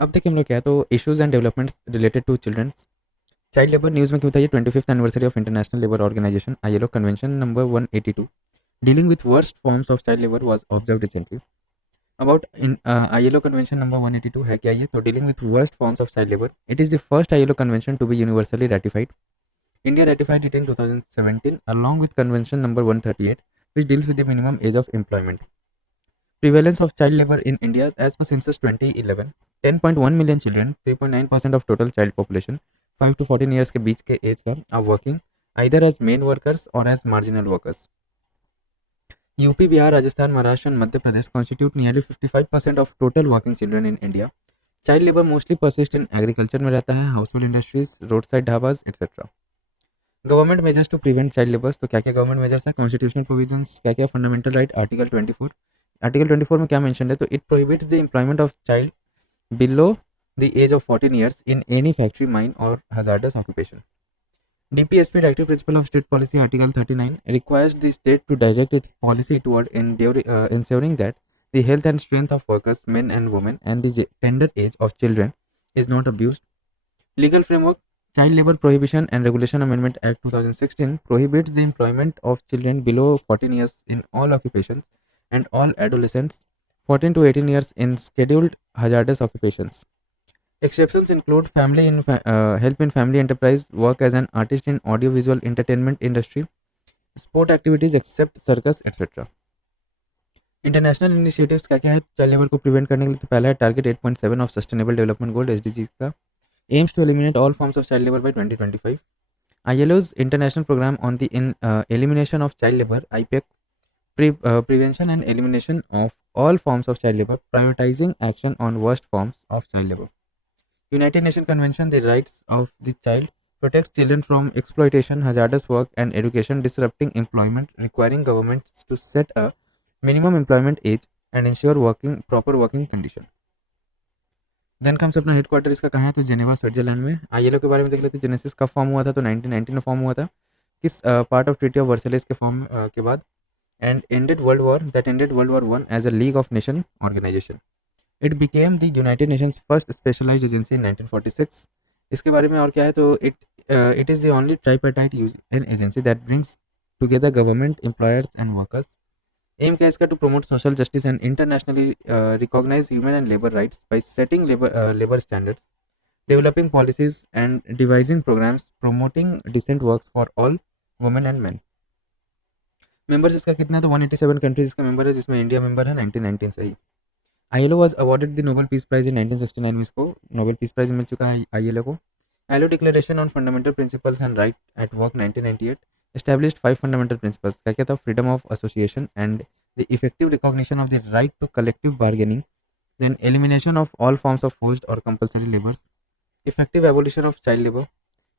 अब देखिए हम लोग क्या है तो issues and developments related to childrens child labour news में क्यों था ये 25th anniversary of international labour organization ILO convention number 182 dealing with worst forms of child labour was observed recently about ILO convention number 182 है क्या ये तो dealing with worst forms of child labour it is the first ILO convention to be universally ratified. India ratified it in 2017 along with convention number 138 which deals with the minimum age of employment. Prevalence of child labor in India as per census 2011 10.1 million children 3.9% of total child population 5 to 14 years के बीच के as का are working either as main workers or as marginal workers. UP Bihar Rajasthan Maharashtra and Madhya Pradesh constitute nearly 55% of total working children in India. Child labour mostly persist in agriculture में रहता है household industries road side dhabas etcetera. Government measures to prevent child labours तो क्या क्या government measures है constitutional provisions क्या क्या fundamental right article 24 में क्या मेंशन है तो it prohibits the employment of child below the age of 14 years in any factory mine और hazardous occupation. DPSP Directive Principle of State Policy Article 39 requires the state to direct its policy toward ensuring that the health and strength of workers, men and women, and the tender age of children is not abused. Legal framework Child Labor Prohibition and Regulation Amendment Act 2016 prohibits the employment of children below 14 years in all occupations and all adolescents 14 to 18 years in scheduled hazardous occupations. Exceptions include help in family enterprise, work as an artist in audiovisual entertainment industry, sport activities except circus, etc. International initiatives क्या क्या है child labour को prevent करने के लिए तो पहला है target 8.7 of sustainable development goal SDG का aims to eliminate all forms of child labor by 2025. ILO's International Program on the Elimination of Child Labor (IPEC) prevention and elimination of all forms of child labor, prioritizing action on worst forms of child labor. United Nations Convention the Rights of the Child protects children from exploitation, hazardous work, and education disrupting employment, requiring governments to set a minimum employment age and ensure proper working condition. Then comes अपना headquarter इसका कहाँ है तो Geneva Switzerland में. ILO के बारे में देख लेते हैं जेनेसिस कब फॉर्म हुआ था तो 1919 में फॉर्म हुआ था किस part of treaty of Versailles के फॉर्म के बाद and ended World War One as a League of Nation organisation. It became the United Nations first specialised agency in 1946. इसके बारे में और क्या है तो it is the only tripartite an agency that brings together government employers and workers. Um क्या इसका to promote social justice and internationally recognise human and labour rights bye setting labour standards developing policies and devising programmes promoting decent works for all women and man. Members इसका कितना है तो 187 countries इसका member है जिसमें India member है 1919 से ही. ILO was awarded the Nobel Peace Prize in 1969 में इसको नोबेल पीस प्राइज मिल चुका है ILO को. ILO Declaration on Fundamental Principles and Right at Work 1998 established 5 fundamental principles. क्या क्या था freedom of association and the effective recognition of the right to collective bargaining, then elimination of all forms of forced or compulsory labors, effective abolition of child labor,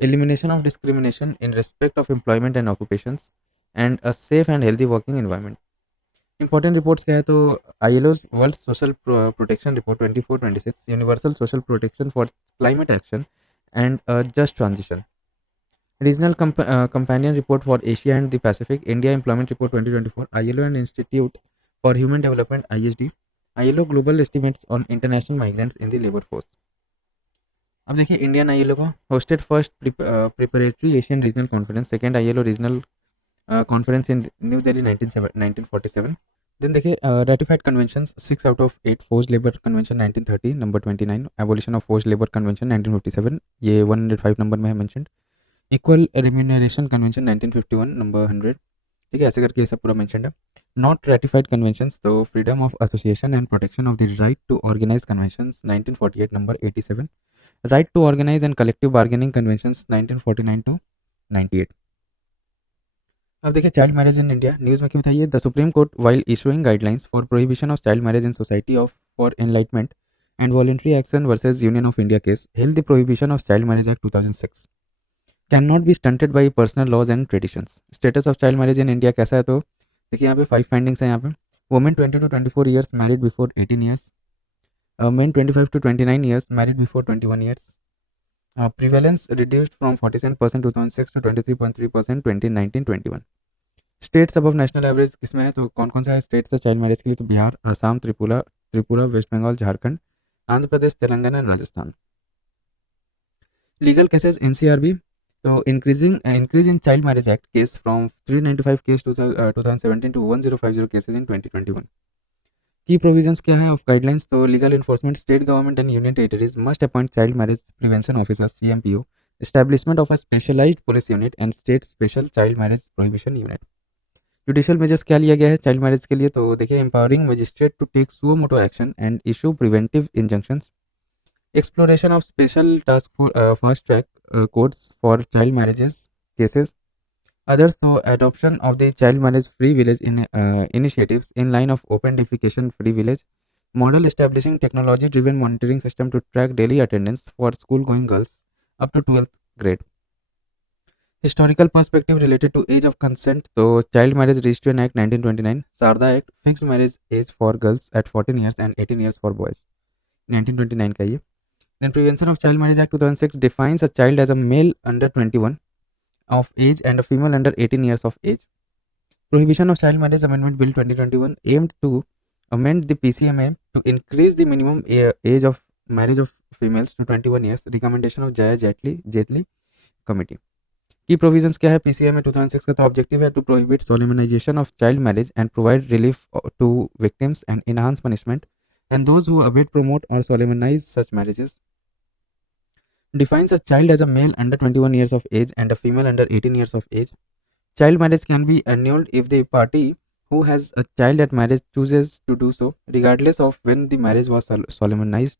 elimination of discrimination in respect of employment and occupations, and a safe and healthy working environment. Important reports क्या है तो ILO world social protection report 2426 universal social protection for climate action and just transition. Regional companion report for Asia and the Pacific India employment report 2024 ILO and institute for human development ISD. ILO global estimates on international migrants in the labour force. अब देखिए Indian ILO को hosted first preparatory Asian regional conference second ILO regional conference in New Delhi 1947. Then देखिए ratified conventions 6 out of 8 forced labor convention 1930 number 29 abolition of forced labor convention 1957 ये 105 number में है mentioned. Equal remuneration convention 1951 number 100 ठीक है ऐसे करके ये सब पूरा mentioned है. Not ratified conventions तो freedom of association and protection of the right to organize conventions 1948 number 87 right to organize and collective bargaining conventions 1949 to 98. अब देखिए child marriage in India news में क्यों था ये the supreme court while issuing guidelines for prohibition of child marriage in society of for enlightenment and voluntary action versus union of India case held the prohibition of child marriage act 2006 can not be stunted by personal laws and traditions. Status of child marriage in India कैसा है तो देखिए यहाँ पे 5 findings हैं यहाँ पे. Women 20 to 24 years married before 18 years. Men 25 to 29 years married before 21 years. Prevalence reduced from 47% 2006 to 23.3% 2019-21. States अब नेशनल एवरेज किस में है तो कौन कौन सा स्टेट्स है चाइल्ड मैरिज के लिए तो Bihar Assam Tripura West Bengal Jharkhand Andhra Pradesh, Telangana and Rajasthan. Legal cases NCRB. So increase in child marriage act case from 395 case to 2017 to 1050 cases in 2021. Key provisions क्या है of guidelines. तो legal enforcement, state government and union territories must appoint child marriage prevention officers CMPO, establishment of a specialized police unit and state special child marriage prohibition unit. Judicial measures क्या लिया गया है child marriage के लिए. तो देखिए, empowering magistrate to take suo motu action and issue preventive injunctions, exploration of special task for fast track courts for child marriages cases. Others, so adoption of the child marriage free village initiatives in line of open defecation free village model, establishing technology driven monitoring system to track daily attendance for school going girls up to 12th grade. Historical perspective related to age of consent. So child marriage restriction act 1929, Sarda act fixed marriage age for girls at 14 years and 18 years for boys, 1929 का ये. Then Prevention of Child Marriage Act 2006 defines a child as a male under 21 of age and a female under 18 years of age. Prohibition of Child Marriage Amendment Bill 2021 aimed to amend the PCMA to increase the minimum age of marriage of females to 21 years. Recommendation of Jaya Jetli Committee. Key provisions क्या है PCMA 2006 का. तो objective है to prohibit solemnization of child marriage and provide relief to victims and enhance punishment and those who abet, promote or solemnize such marriages. Defines a child as a male under 21 years of age and a female under 18 years of age. Child marriage can be annulled if the party who has a child at marriage chooses to do so, regardless of when the marriage was solemnized.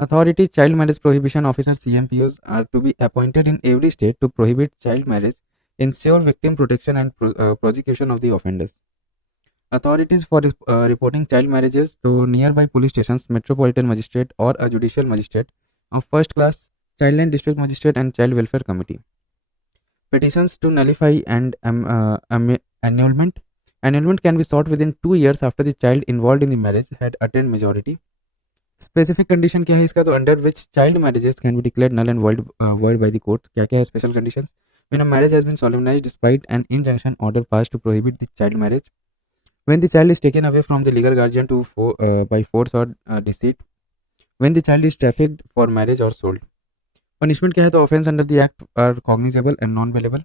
Authority: Child Marriage Prohibition Officers CMPOs are to be appointed in every state to prohibit child marriage, ensure victim protection and prosecution of the offenders. Authorities for reporting child marriages to nearby police stations, metropolitan magistrate or a judicial magistrate of first class, Childline District Magistrate and Child Welfare Committee. Petitions to nullify and annulment. Annulment can be sought within 2 years after the child involved in the marriage had attained majority. Specific condition क्या है इसका. तो under which child marriages can be declared null and void by the court. क्या क्या है special conditions. When a marriage has been solemnized despite an injunction order passed to prohibit the child marriage. When the child is taken away from the legal guardian by force or deceit. When the child is trafficked for marriage or sold. Punishment क्या है. तो offense under the act are cognizable and non-bailable.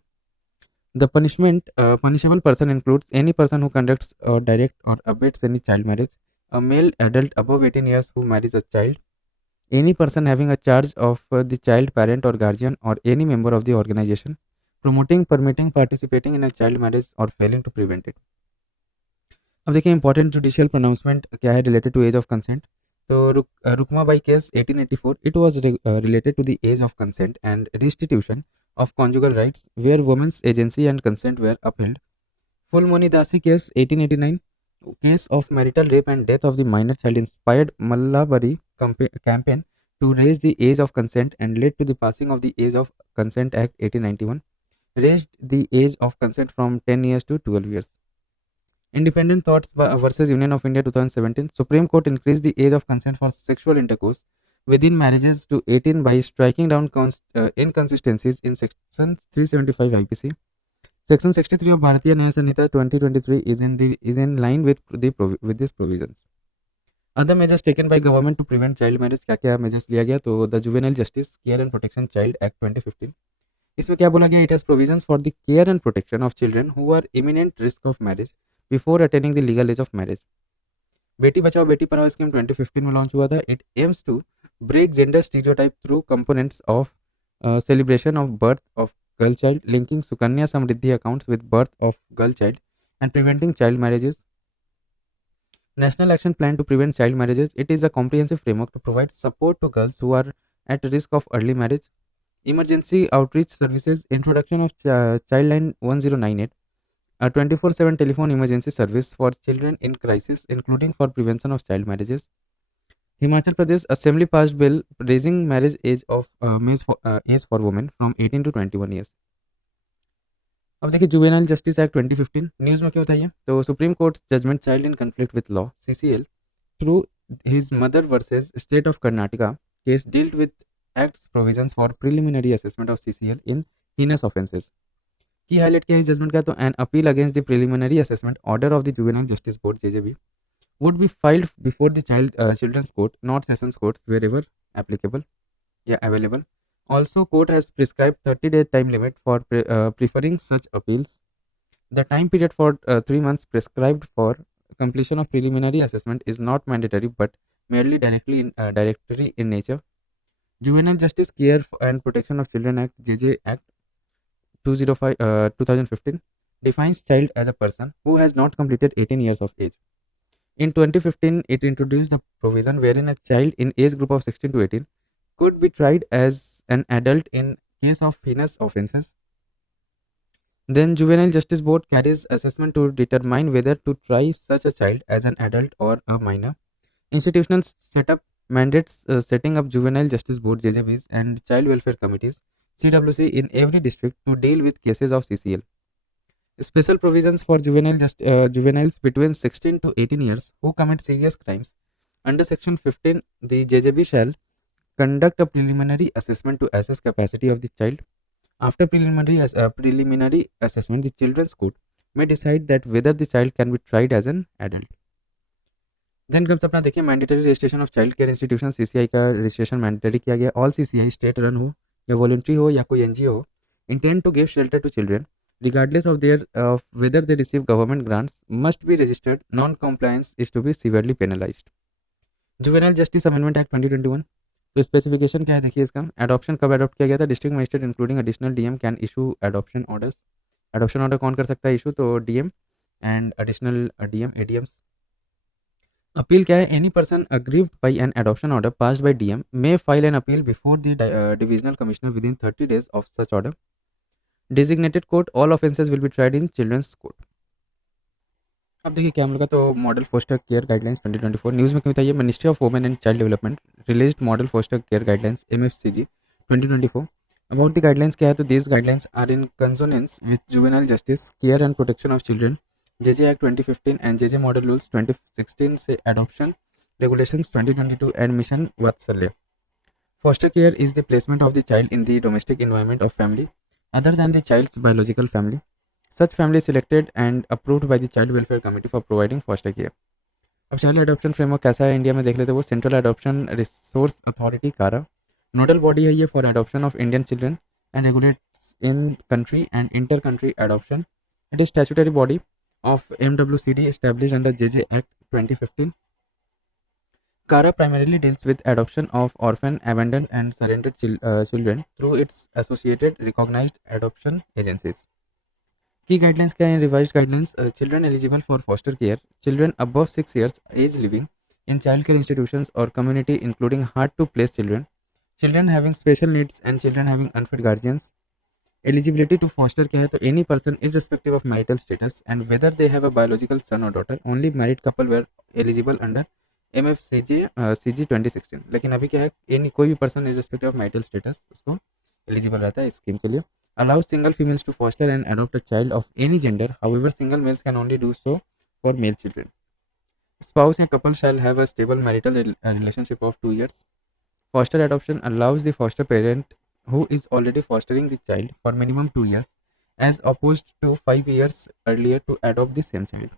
The punishable person includes any person who conducts or direct or abets any child marriage, a male adult above 18 years who marries a child, any person having a charge of the child, parent or guardian, or any member of the organization promoting, permitting, participating in a child marriage or failing to prevent it. अब देखिए important judicial pronouncement क्या है related to age of consent. तो Rukhma Bai case 1884, it was related to the age of consent and restitution of conjugal rights where women's agency and consent were upheld. Fulmoni Dasi case 1889, case of marital rape and death of the minor child inspired Mallabari campaign to raise the age of consent and led to the passing of the Age of Consent Act 1891, raised the age of consent from 10 years to 12 years. Independent Thoughts versus Union of India 2017, Supreme Court increased the age of consent for sexual intercourse within marriages to 18 by striking down inconsistencies in Section 375 IPC. Section 63 of Bharatiya Nyaya Sanhita 2023 is in line with these provisions. Other measures taken by government to prevent child marriage. क्या क्या measures लिया गया. तो the Juvenile Justice Care and Protection Child Act 2015, इसमें क्या बोला गया. It has provisions for the care and protection of children who are imminent risk of marriage before attaining the legal age of marriage. Beti Bachao Beti Padhao scheme 2015 में launch हुआ था. It aims to break gender stereotype through components of celebration of birth of girl child, linking Sukanya Samriddhi accounts with birth of girl child and preventing child marriages. National Action Plan to prevent child marriages. It is a comprehensive framework to provide support to girls who are at risk of early marriage. Emergency outreach services. Introduction of Childline 1098, a 24/7 telephone emergency service for children in crisis, including for prevention of child marriages. Himachal Pradesh Assembly passed bill raising marriage age for women from 18 to 21 years. अब देखिए juvenile justice act 2015 news में क्यों था ये. तो supreme court judgement child in conflict with law CCL through his mother versus state of Karnataka case dealt with acts provisions for preliminary assessment of CCL in heinous offences. Key highlight किया है judgement का. तो an appeal against the preliminary assessment order of the juvenile justice board JJB would be filed before the children's court, not sessions courts wherever applicable. Available. Also, court has prescribed 30-day time limit for preferring such appeals. The time period for 3 months prescribed for completion of preliminary assessment is not mandatory but merely directory in nature. Juvenile Justice Care and Protection of Children Act (JJ Act) 2015 defines child as a person who has not completed 18 years of age. In 2015, it introduced a provision wherein a child in age group of 16 to 18 could be tried as an adult in case of heinous offences. Then Juvenile Justice Board carries assessment to determine whether to try such a child as an adult or a minor. Institutional setup mandates setting up Juvenile Justice Board (JJBs) and Child Welfare Committees (CWC) in every district to deal with cases of CCL. Special provisions for juveniles between 16 to 18 years who commit serious crimes. Under Section 15, the JJB shall conduct a preliminary assessment to assess capacity of the child. After preliminary assessment, the Children's Court may decide that whether the child can be tried as an adult. Then कब अपना देखिए mandatory registration of child care institution CCI का registration mandatory किया गया. All CCI state run हो या voluntary हो या कोई एनजीओ हो intend to give shelter to children regardless of whether they receive government grants must be registered. Non-compliance is to be severely penalized. Juvenile justice amendment act 2021. तो specification क्या है देखिए इसका. एडॉप्शन कब एडॉप्ट किया गया था. District magistrate including additional DM can issue adoption orders. Adoption order कौन कर सकता है इशू. तो DM and additional DM ADMs. Appeal क्या है. Any person aggrieved by an adoption order passed by DM may file an appeal before the divisional commissioner within 30 days of such order. Designated court, all offences will be tried in children's court. अब देखिए क्या मिलेगा. तो model foster care guidelines 2024 न्यूज़ में क्यों था ये. Ministry of women and child development released model foster care guidelines MFCG 2024. About the guidelines क्या है. तो these guidelines are in consonance with juvenile justice care and protection of children JJ act 2015 and JJ model rules 2016 से adoption regulations 2022 and mission Vatsalya. Foster care is the placement of the child in the domestic environment of family other than the child's biological family. Such family is selected and approved by the Child Welfare Committee for providing foster care. अब child adoption framework कैसा है India में देख लेते हैं. वो central adoption resource authority कारा nodal body है ये for adoption of Indian children and regulates in country and inter country adoption. It is statutory body of MWCD established under JJ Act 2015. CARA primarily deals with adoption of orphan, abandoned and surrendered children through its associated recognized adoption agencies. Key guidelines क्या हैं. Revised guidelines. Children eligible for foster care. Children above 6 years age living in child care institutions or community including hard to place children. Children having special needs and children having unfit guardians. Eligibility to foster क्या है. तो any person irrespective of marital status and whether they have a biological son or daughter. Only married couple were eligible under MFCG CG 2016. लेकिन अभी क्या है. Any कोई भी person irrespective of marital status उसको एलिजिबल रहता है इस स्कीम के लिए. Allow single females to foster and adopt a child of any gender. However single males can only do so for male children. Spouse या couple shall have a stable marital relationship of 2 years. Foster adoption allows the foster parent who is already fostering the child for minimum 2 years as opposed to 5 years earlier to adopt the same child.